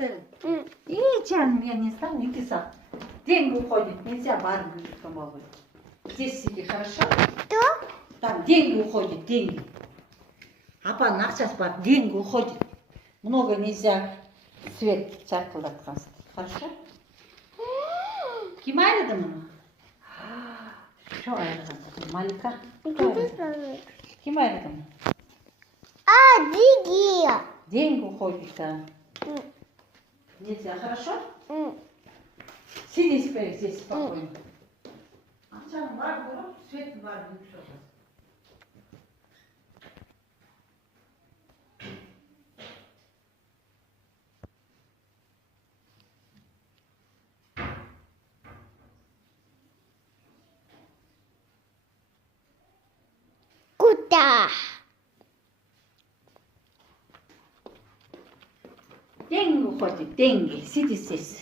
что ли? И Чан, я не знаю, иди сам. Деньги уходят, нельзя барбекю помогать. Здесь сиди, хорошо? Что? Там деньги уходят, деньги. Апа, на сейчас бар, деньги уходят. Много нельзя свет чакылдап қалсын. Хорошо? Ким айырды мұны? Что айырған? Малика? Ким айырды мұны? Деньги. Деньги уходят, да. Нельзя, хорошо? Сиди теперь здесь спокойно. Акшам бар болып, свет бар болып шығады. Куда? Деньги уходят, деньги. Сиди здесь.